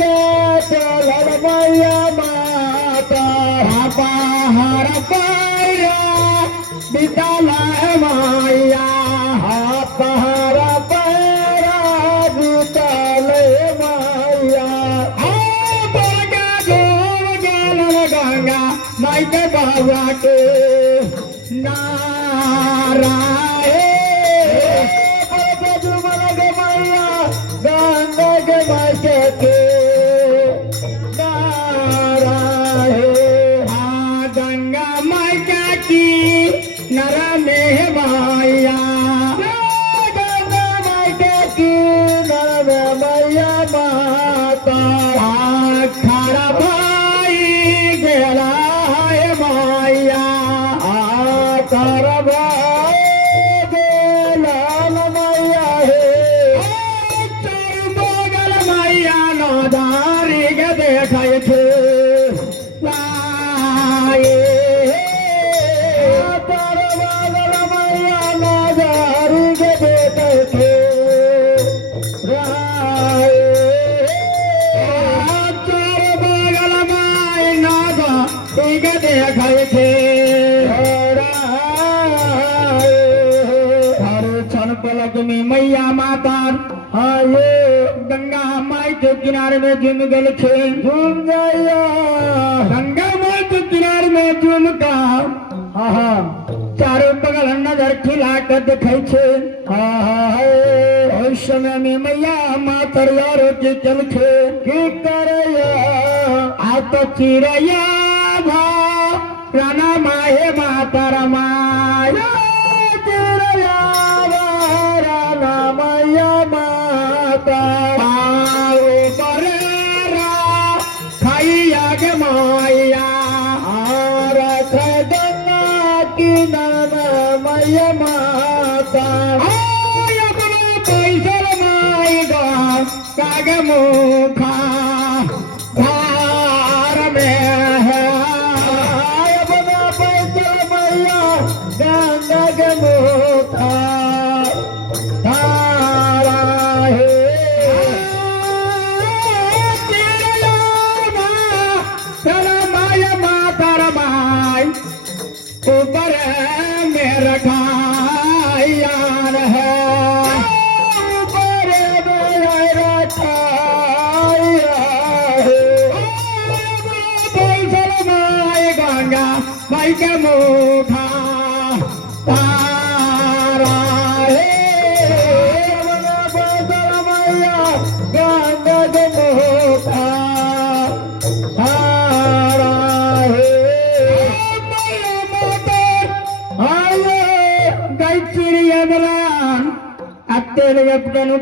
के चलल मैया माता बाहर पैरा बितला मैया बाहर पैरा बितल मैया गंगा माई के बाबा के नारायण मैया गंगा के माई के नारायण गंगा माई की नरा में मैया गंगा माई की नरा में मैया माता खड़ा भाई गेला है मैया करब मैया हे बगल मैया नदारी के देखै छे मैया नदारी के देखै छे बगल माय नदारी के देखै छे लक्ष्मी मैया माता ये गंगा माई के किनारे में झूम गए थे झूम जाइया गंगा माई के किनारे में झूम का चारों बगल नजर खिला कर दिखाई छे उस समय में मैया माता यारो के चल छे की करैया आ तो चिड़ैया भा राना माहे माता रमाया मैया माता बरेरा खैया गे मैया रथ गंगा की नर मैया माता पैसल माई काग मुखा धार में है पैसल मैया गंगा के मुखा ऊपर में रखाया है ऊपर में रखाया है पैसल माई गंगा माई के मुखा तारा है पैसल मैया गंगा के मुखा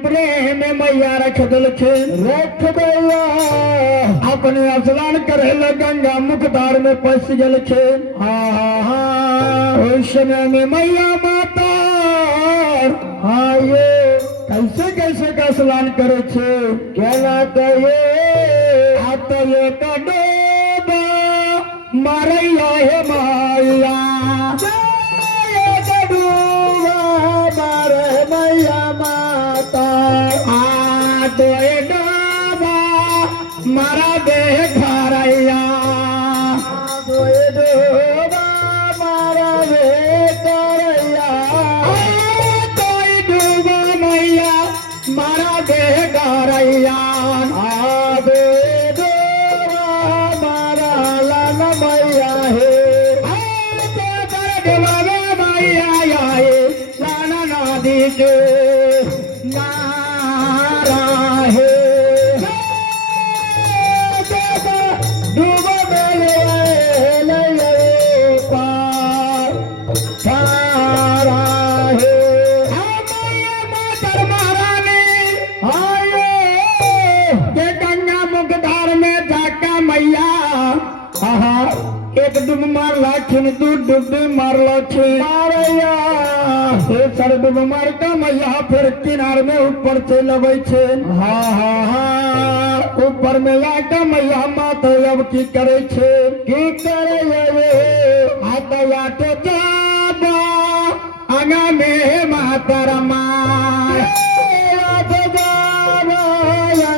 प्रेम मैया रख दिल रख दिया अपने स्नान करे गंगा मुखदार में पस गल छे उस समय में मैया माता ये कैसे कैसे का स्नान करे छे कहना तो ये डोबा मारैया हे मैया मैया माता डोबा मारा दे खरैया डोबा मारा दे करैया डूबा मैया मारा दे करैया मारा लन मैया हे मैया लाना नदी के नारा है डूब तारा है मातर महारानी के गंगा मुखदार में जाका मैया एक डूब मारला छिन दू डूब मारला छिन मारैया सर डूब मार का मैया फिर किनार में ऊपर से लगे छे ऊपर में आका मैया माता अब की करे छे की करे हाथ आटे जाबा आगा में माता रमा जाबा मैया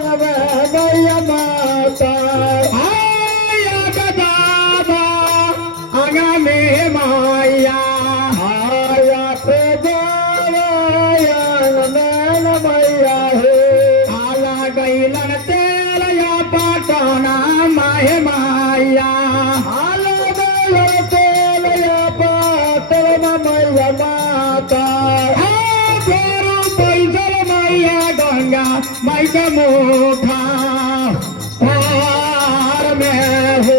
पाटणा माहे माया आला या पाटणा मैया माता फेरू पैसल मैया गंगा मैया मोठा थार में हो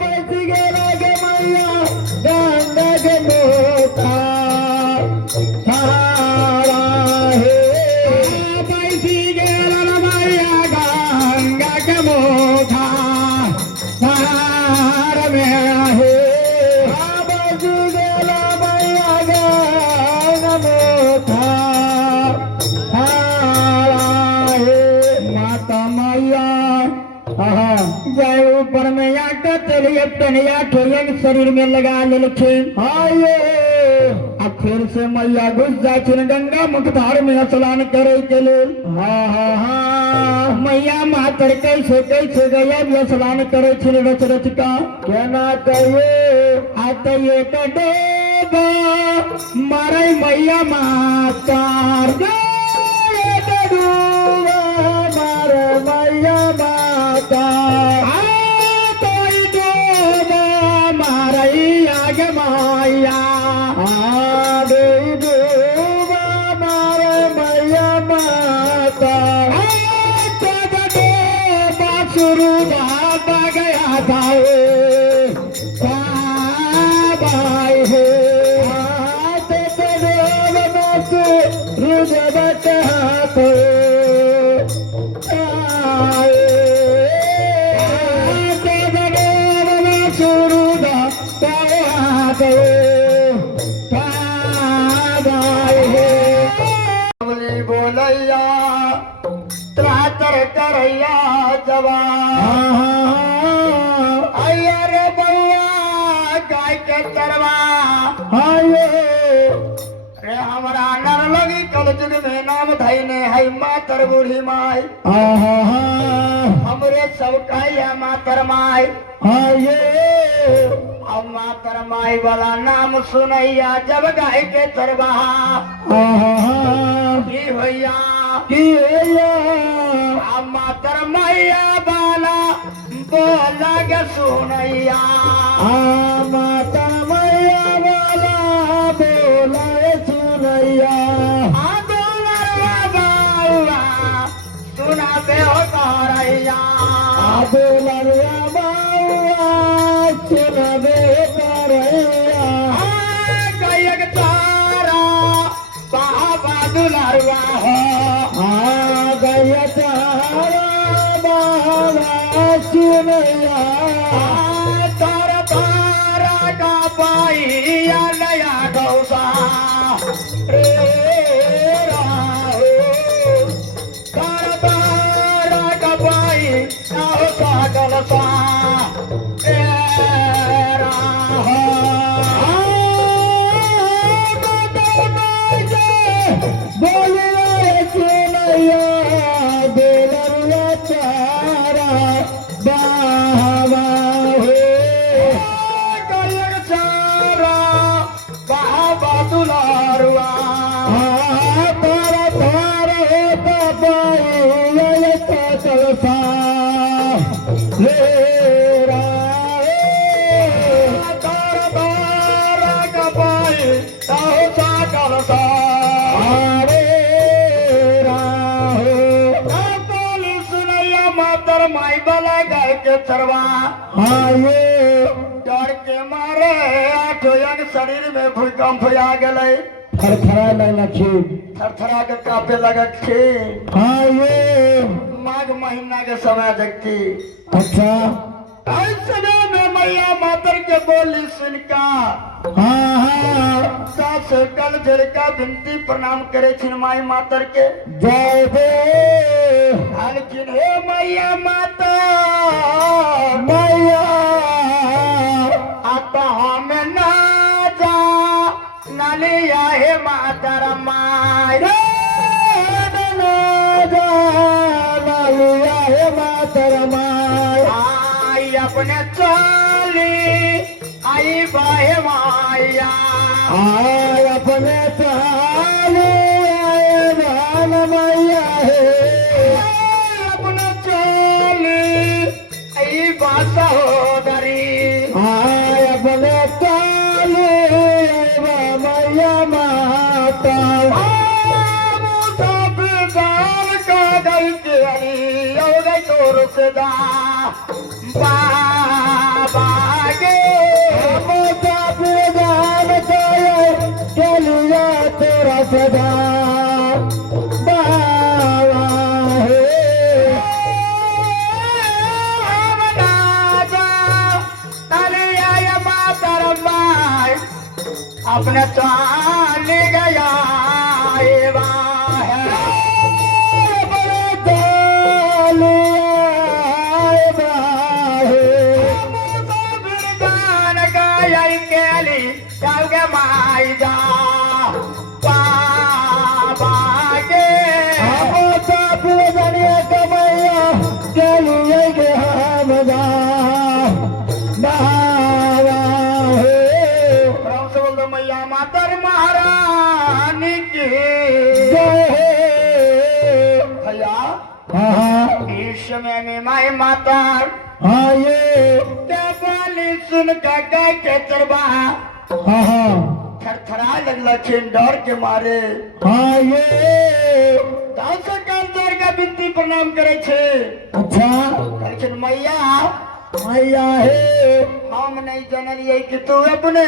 पैसी गेला गे मैया गंगा गे मोठा थारा हे पैसी गेला मैया गंगा गे मोठा थार में हो पैसी गेला मैया गंगा मोठा माता मैया जय ऊपर में या चलिए तनिया ठोयन शरीर में लगा ले आये फिर से मैया घुस जाए गंगा मुखधार में स्नान करे के लिए मैया मातर कैसे कैसे गया भी स्नान करे रच रच का कहना कहिए आते ये कडेगा मारे मैया मातार मारे मैया माता मारे आगे माया मारे मैया माता शुरू बाबा गया था बाबाई हो रुजबत हाथ बोलैया त्रातर करैया जवान रे बउआ गाय के तरवा रे हमारा नर लगी कल जुग में नाम धैने है मातर बूढ़ी माई हमरे सब कहिया मातर माई अब मातर माई वाला नाम सुनैया जब गाय के तरवा की भैया अब मातर मैया बाला बोला गे सुनैया मातर मैया बाला बोला सुनैया बाबा सुना बे हो करैया बोलरिया बाबा सुना बे करैया गयक तारा बाबा दुलारवा हो गय तारा बाबा सुनैया तारा तारा का पाइया नया गौसा रे राहो तारा तारा का पाई गौसा गलसा रे राहो बोले सुनैया बेलरिया तारा बाबा हो गयक तारा बाबा दुलारुआ तारा तारा बाबा कलसा ले तारा तारा कपाई कलसा कलसा मातर माई बला गाय के चरवा डर के मारे आठो अंग शरीर में भूकंप आ गए थरथरा लगे थरथरा के कापे लगत छे माघ महीना के समय देखती अच्छा ऐसे में मैया मातर के बोली सुनका सास कल झड़का विनती प्रणाम करे छिन माई मातर के जय दे हलकिन हे मैया माता मैया आता हमें ना जा नालिया हे मातर माई ना जा नालिया हे मातर माई आई अपने चली आई बाहे माया आय अपने चाले आए भान मैया है अपने गई तो रुकदा बाबा गे मोटा पूजान करे चलिया तेरा सदा बाबा हे हमना जा तलिया या मातर माय अपने चाल गया ए वाह मैया मातर महारानी की भैया इस समय में माई माता ये बाली सुन का गाय के चरबा थरथरा लगला छेन डर के मारे ये दर का विनती प्रणाम करे छे अच्छा कहै मैया मैया हे हम नहीं जानलिए कि तू अपने